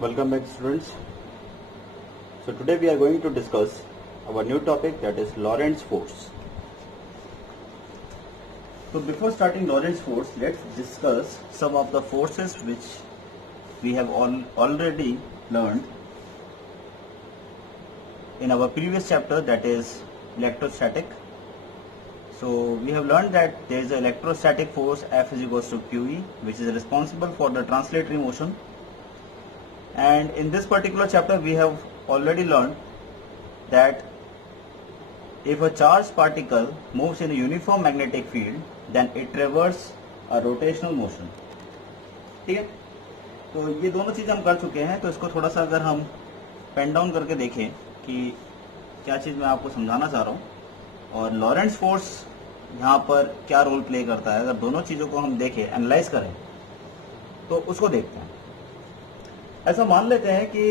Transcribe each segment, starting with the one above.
Welcome back, students. So today we are going to discuss our new topic, that is Lorentz force. So before starting Lorentz force, let's discuss some of the forces which we have already learned in our previous chapter, that is electrostatic. So we have learned that there is an electrostatic force F is equals to QE, which is responsible for the translatory motion. And in this particular chapter we have already learned that if a charged particle moves in a uniform magnetic field, then it traverses a rotational motion. ठीक है, तो ये दोनों चीज़ हम कर चुके हैं. तो इसको थोड़ा सा अगर हम पेन डाउन करके देखें कि क्या चीज़ मैं आपको समझाना चाह रहा हूँ और लॉरेंट्ज फोर्स यहाँ पर क्या रोल प्ले करता है, अगर दोनों चीज़ों को हम देखें, एनालाइज करें, तो उसको देखते हैं. ऐसा मान लेते हैं कि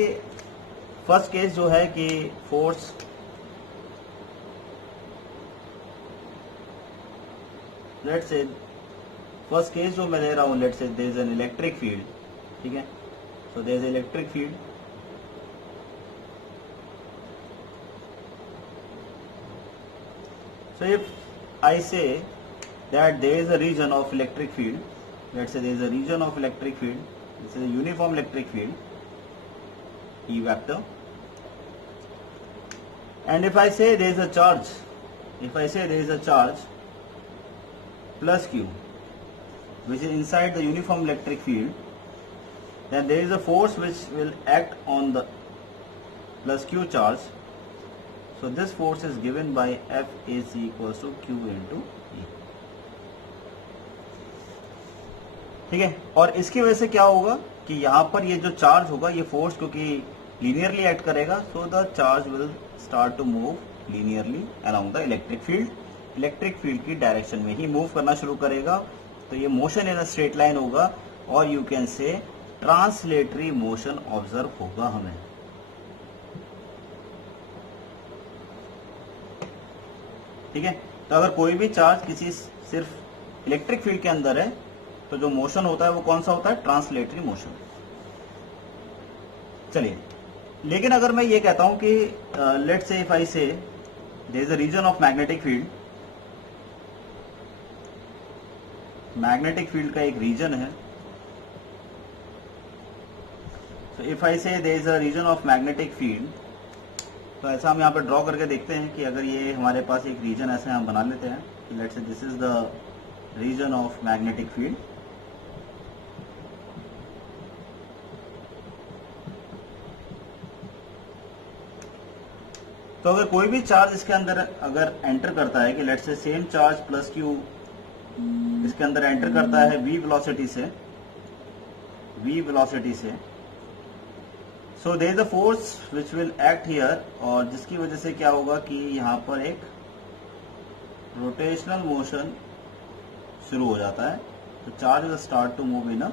फर्स्ट केस जो है कि force let's say first case जो मैं ले रहा हूं, let's say there is an electric field. ठीक है, so there is electric field. So if I say that there is a region of electric field, let's say there is a region of electric field, this is a uniform electric field, E vector, and if I say there is a charge, if I say there is a charge plus Q which is inside the uniform electric field, then there is a force which will act on the plus Q charge. So this force is given by F is equals to Q into E. ठीक है, और इसकी वजह से क्या होगा कि यहाँ पर ये जो चार्ज होगा, ये फोर्स क्योंकि लीनियरली एक्ट करेगा, so the charge will start to move linearly around the electric field. Electric field की डायरेक्शन में ही मूव करना शुरू करेगा. तो ये motion in a straight line होगा और you can say translatory motion observe होगा हमें. ठीक है, तो अगर कोई भी चार्ज किसी सिर्फ इलेक्ट्रिक फील्ड के अंदर है तो जो मोशन होता है वो कौन सा होता है? Translatory motion. चलिए, लेकिन अगर मैं ये कहता हूं कि let's say if I say there is a region of magnetic field, magnetic field का एक रीजन है. तो if I say there is a region of magnetic field, तो ऐसा हम यहाँ पर ड्रॉ करके देखते हैं कि अगर ये हमारे पास एक रीजन ऐसे हम बना लेते हैं, let's say this is the region of magnetic field. तो अगर कोई भी चार्ज इसके अंदर अगर एंटर करता है कि let's say same charge plus Q इसके अंदर एंटर करता है v वेलोसिटी से, so there is a force which will act here, और जिसकी वजह से क्या होगा कि यहाँ पर एक रोटेशनल मोशन शुरू हो जाता है. तो charge will start to move in a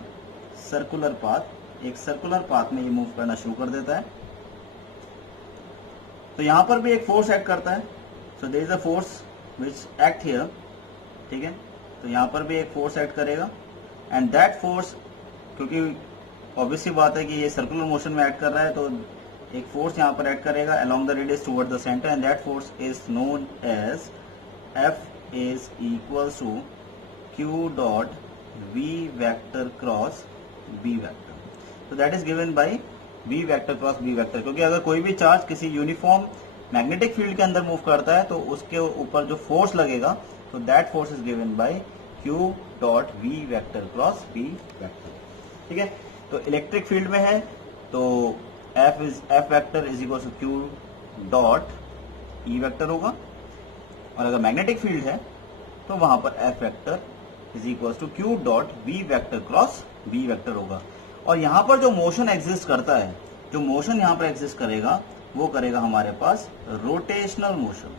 circular path. एक सर्कुलर पाथ में ये मूव करना शुरू कर देता है. तो यहां पर भी एक फोर्स एक्ट करता है. So there is a force which act here. ठीक है, तो यहां पर भी एक फोर्स एक्ट करेगा एंड दैट फोर्स, क्योंकि ऑब्वियसली बात है कि ये सर्कुलर मोशन में एक्ट कर रहा है, तो एक फोर्स यहां पर एक्ट करेगा along the radius toward the centre, and that force is known as F is equals to Q dot V vector cross B vector. So that is given by V vector cross B vector. क्योंकि अगर कोई भी charge किसी uniform magnetic field के अंदर move करता है तो उसके ऊपर जो फोर्स लगेगा, तो that force is given by Q dot V vector cross B vector. ठीक है, तो इलेक्ट्रिक फील्ड में है तो F vector is equal to Q dot E vector होगा, और अगर मैग्नेटिक फील्ड है तो वहां पर F vector is equal to Q dot V vector cross B vector होगा. और यहां पर जो मोशन एग्जिस्ट करता है, जो मोशन यहां पर एग्जिस्ट करेगा, वो करेगा हमारे पास रोटेशनल मोशन.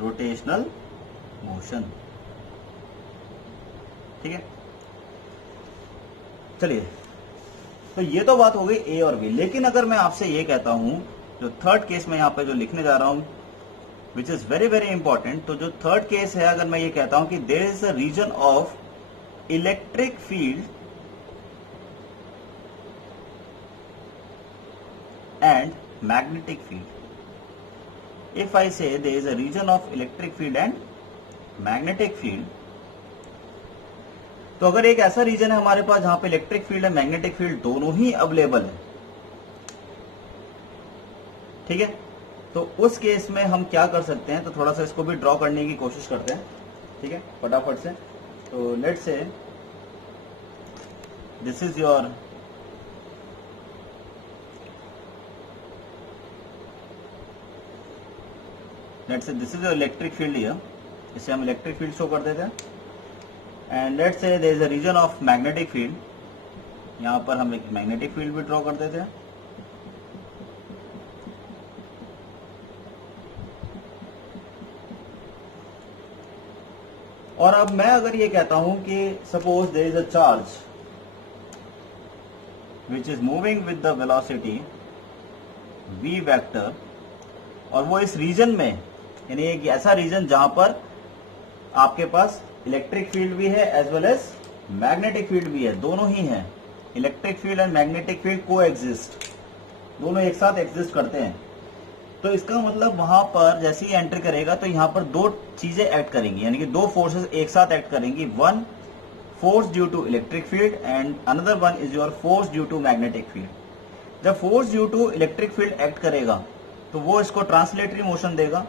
Rotational motion. ठीक है, चलिए, तो ये तो बात हो गई ए और बी. लेकिन अगर मैं आपसे ये कहता हूं, जो थर्ड केस में यहां पर जो लिखने जा रहा हूं, which is very very important, तो जो थर्ड केस है, अगर मैं ये कहता हूं कि there is a region of electric field and magnetic field. If I say there is a region of electric field and magnetic field, तो अगर एक ऐसा रीजन है हमारे पास जहां पे इलेक्ट्रिक फील्ड और मैग्नेटिक फील्ड दोनों ही अवेलेबल है, ठीक है, तो उस केस में हम क्या कर सकते हैं, तो थोड़ा सा इसको भी ड्रॉ करने की कोशिश करते हैं, ठीक है, फटाफट से. तो let's say this is your electric field here. इसे हम इलेक्ट्रिक फील्ड शो कर देते हैं. And let's say there is a region of magnetic field. यहां पर हम एक मैग्नेटिक फील्ड भी ड्रॉ कर देते हैं. और अब मैं अगर ये कहता हूं कि suppose there is a charge which is moving with the velocity v vector, और वो इस रीजन में, यानी एक ऐसा रीजन जहां पर आपके पास इलेक्ट्रिक फील्ड भी है as well as magnetic field भी है, दोनों ही हैं. Electric field and magnetic field coexist, दोनों एक साथ एग्जिस्ट करते हैं. तो इसका मतलब वहां पर जैसे ही एंटर करेगा तो यहाँ पर दो चीजें एक्ट करेंगी, यानी कि दो फोर्सेस एक साथ एक्ट करेंगी. One force due to electric field and another one is your force due to magnetic field. जब force due to electric field act करेगा तो वो इसको ट्रांसलेटरी मोशन देगा,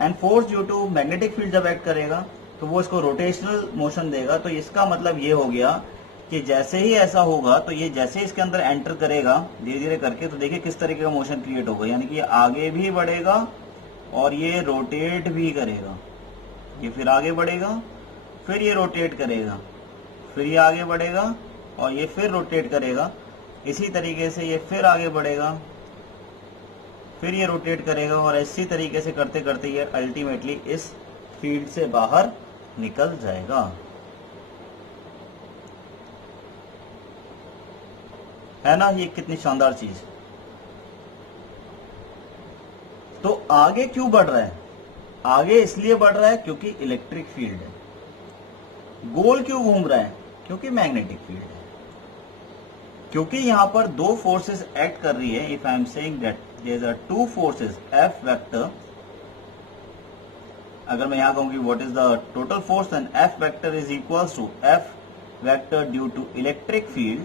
and force due to magnetic field जब act करेगा तो वो इसको रोटेशनल मोशन देगा. तो इसका मतलब ये हो गया कि जैसे ही ऐसा होगा तो ये जैसे इसके अंदर एंटर करेगा धीरे धीरे करके, तो देखिए किस तरीके का मोशन क्रिएट होगा, यानी कि ये आगे भी बढ़ेगा और ये रोटेट भी करेगा. ये फिर आगे बढ़ेगा, फिर ये रोटेट करेगा, फिर ये आगे बढ़ेगा और ये फिर रोटेट करेगा. इसी तरीके से ये फिर आगे बढ़ेगा, फिर ये रोटेट करेगा, और इसी तरीके से करते करते ये अल्टीमेटली इस फील्ड से बाहर निकल जाएगा. है ना, ये कितनी शानदार चीज. तो आगे क्यों बढ़ रहा है? आगे इसलिए बढ़ रहा है क्योंकि इलेक्ट्रिक फील्ड है. गोल क्यों घूम रहा है? क्योंकि मैग्नेटिक फील्ड है. क्योंकि यहां पर दो फोर्सेस एक्ट कर रही है. If I am saying that there are two forces F vector, अगर मैं यहां कहूं कि what is the total force, and F vector is equals to F vector due to electric field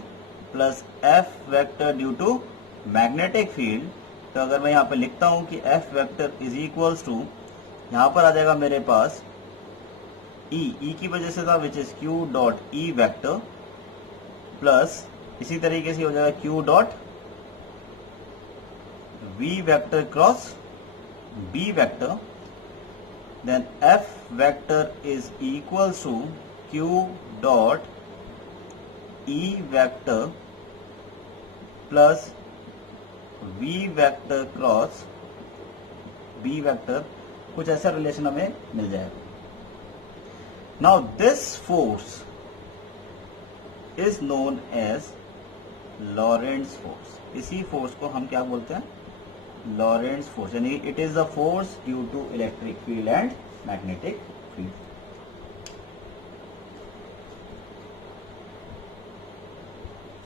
plus F vector due to magnetic field. तो अगर मैं यहां पे लिखता हूं कि F vector is equals to, यहां पर आ जाएगा मेरे पास ई की वजह से था which is Q dot E vector, plus इसी तरीके से हो जाएगा Q dot V vector cross B vector. Then F vector is equals to Q dot E vector plus V vector cross B vector. कुछ ऐसा रिलेशन हमें मिल जाएगा. Now this force is known as Lorentz force. इसी फोर्स को हम क्या बोलते हैं? Lorentz force. यानी it is the force due to electric field and magnetic field.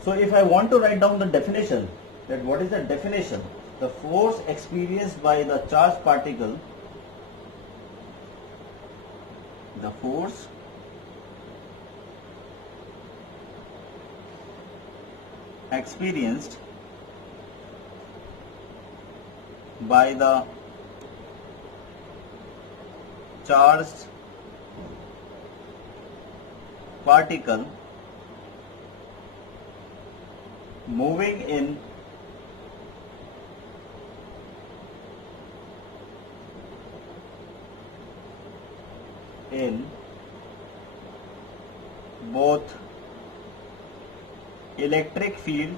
So if I want to write down the definition, that what is the definition? The force experienced by the charged particle, the force experienced by the charged particle moving in both electric field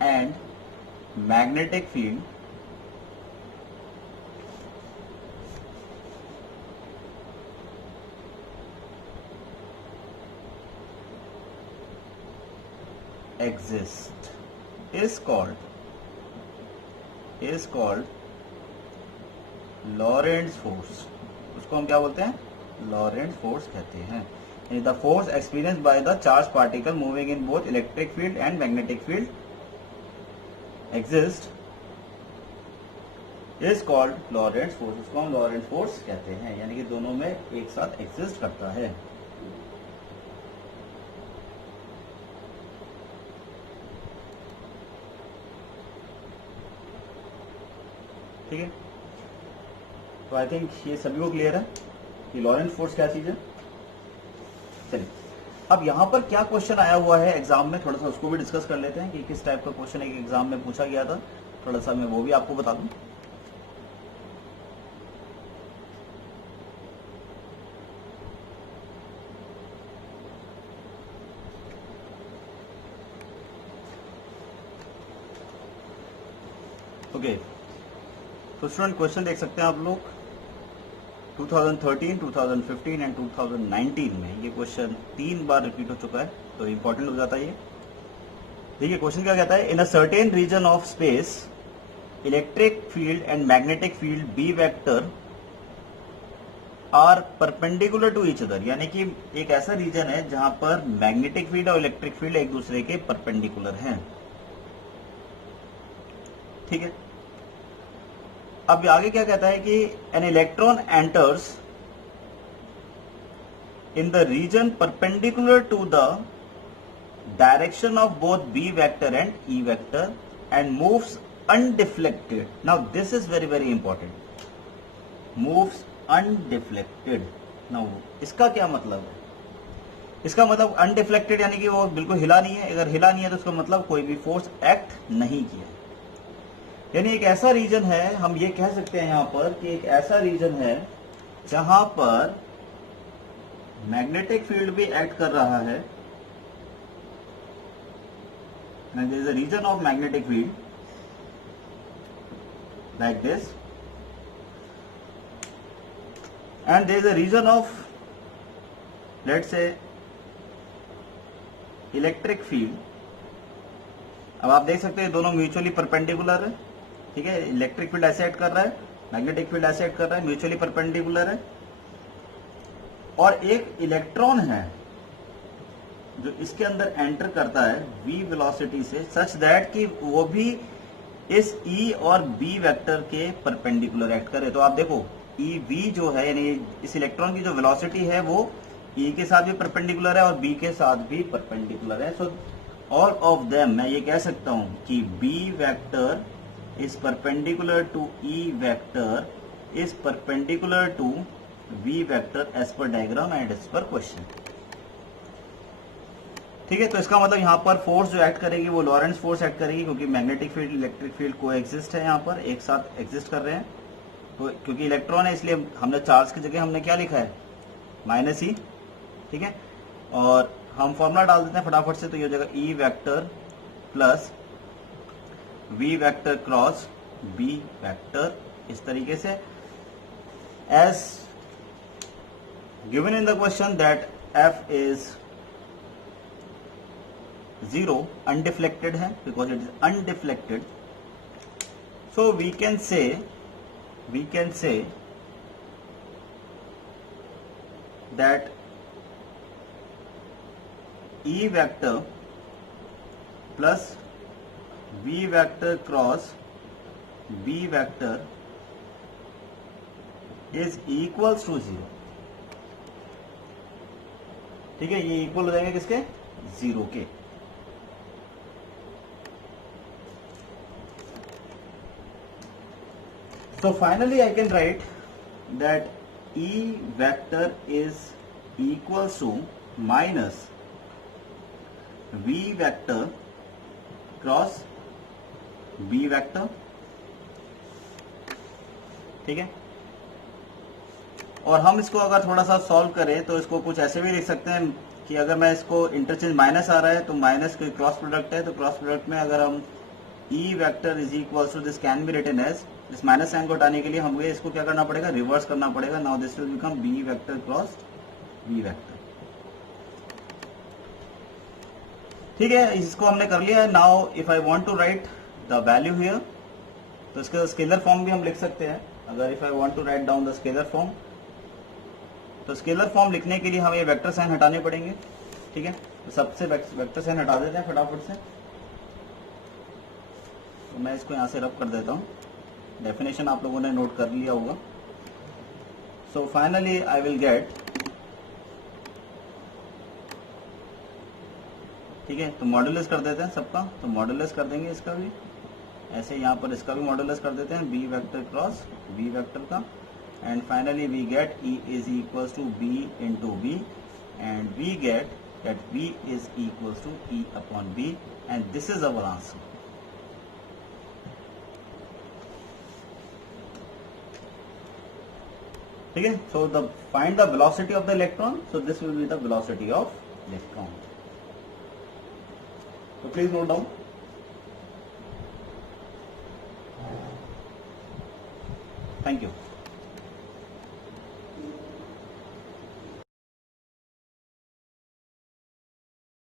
and magnetic field exist is called Lorentz force. उसको हम क्या बोलते हैं? Lorentz force कहते हैं. The force experience by the charge particle moving in both electric field and magnetic field exist is called Lorentz force, उसको हम Laurent force कहते हैं, यानी कि दोनों में एक साथ एग्जिस्ट करता है। ठीक है, तो आई थिंक ये सभी को क्लियर है कि लॉरेंट फोर्स क्या चीज है। चलिए, अब यहां पर क्या क्वेश्चन आया हुआ है एग्जाम में, थोड़ा सा उसको भी डिस्कस कर लेते हैं कि किस टाइप का क्वेश्चन एक एग्जाम में पूछा गया था, थोड़ा सा मैं वो भी आपको बता दूं। ओके, तो स्टूडेंट क्वेश्चन देख सकते हैं आप लोग 2013, 2015 एंड 2019 में ये क्वेश्चन 3 बार रिपीट हो चुका है, तो इंपॉर्टेंट हो जाता है ये। देखिए क्वेश्चन क्या कहता है, in a certain region of space electric field and magnetic field B vector are perpendicular to each other, यानी कि एक ऐसा रीजन है जहां पर मैग्नेटिक फील्ड और इलेक्ट्रिक फील्ड एक दूसरे के परपेंडिकुलर हैं। ठीक है, अब आगे क्या कहता है कि an electron enters in the region perpendicular to the direction of both B vector and E vector and moves undeflected. Now this is very very important, moves undeflected. Now इसका क्या मतलब है, इसका मतलब अनडिफ्लेक्टेड यानी कि वो बिल्कुल हिला नहीं है, अगर हिला नहीं है तो उसका मतलब कोई भी फोर्स एक्ट नहीं किया, यानी एक ऐसा रीजन है, हम ये कह सकते हैं यहां पर कि एक ऐसा रीजन है जहां पर मैग्नेटिक फील्ड भी एक्ट कर रहा है, there is a region of magnetic field like this and there is a region of let's say electric field. अब आप देख सकते हैं दोनों म्यूचुअली परपेंडिकुलर है। ठीक है, इलेक्ट्रिक फील्ड ऐसे एक्ट कर रहा है, मैग्नेटिक फील्ड ऐसे एक्ट कर रहा है, म्यूचुअली परपेंडिकुलर है, और एक इलेक्ट्रॉन है जो इसके अंदर एंटर करता है v वेलोसिटी से, सच दैट कि वो भी इस e और b वेक्टर के परपेंडिकुलर एक्ट करे। तो आप देखो e v जो है, यानी इस इलेक्ट्रॉन की जो वेलोसिटी है वो e के साथ भी परपेंडिकुलर है और b के साथ भी परपेंडिकुलर है। सो ऑल ऑफ देम, मैं ये कह सकता हूं कि b vector is perpendicular to E vector is perpendicular to V vector as per diagram and as per question। ठीक है, तो इसका मतलब यहाँ पर फोर्स जो एक्ट करेगी वो लॉरेंट्ज फोर्स एक्ट करेगी, क्योंकि मैग्नेटिक फील्ड इलेक्ट्रिक फील्ड को एग्जिस्ट है, यहाँ पर एक साथ एग्जिस्ट कर रहे हैं। तो क्योंकि इलेक्ट्रॉन है इसलिए हमने चार्ज की जगह हमने क्या लिखा है, -E। ठीक है, और हम फॉर्मूला डाल देते हैं फटाफट से, तो ये हो जाएगा E vector plus V vector cross B vector, इस तरीके से as given in the question that F is 0, undeflected है because it is undeflected. So we can say that E vector plus V vector cross B vector is equals to 0। ठीक है, ये equal हो जाएंगे किसके, 0 के। So finally I can write that E vector is equals to minus V vector cross B vector। ठीक है, और हम इसको अगर थोड़ा सा सॉल्व करें तो इसको कुछ ऐसे भी लिख सकते हैं कि अगर मैं इसको इंटरचेंज माइनस आ रहा है तो माइनस के क्रॉस प्रोडक्ट है, तो क्रॉस प्रोडक्ट में अगर हम E vector is equal to this can be written as, इस माइनस साइन को हटाने के लिए हमें इसको क्या करना पड़ेगा, रिवर्स करना पड़ेगा। Now this will become B vector cross B vector. ठीक है, इसको हमने कर लिया है। Now if I want to write the value here, तो इसका स्केलर फॉर्म भी हम लिख सकते हैं। अगर if I want to write down the scalar form, तो स्केलर फॉर्म लिखने के लिए हमें ये वेक्टर साइन हटाने पड़ेंगे। ठीक है, तो सबसे वेक्टर साइन हटा देते हैं फटाफट से। तो मैं इसको यहां से रब कर देता हूं, डेफिनेशन आप लोगों ने नोट कर लिया होगा. So finally I will get, ठीक है, तो मॉड्यूलस कर देते हैं सबका, तो मॉड्यूलस कर देंगे इसका भी ऐसे, यहाँ पर इसका भी मॉड्यूलस कर देते हैं B vector cross B vector का, and finally we get E is equal to B into B, and we get that B is equal to E upon B, and this is our answer. ठीक है, so the find the velocity of the electron, so this will be the velocity of electron. So please note down. Thank you.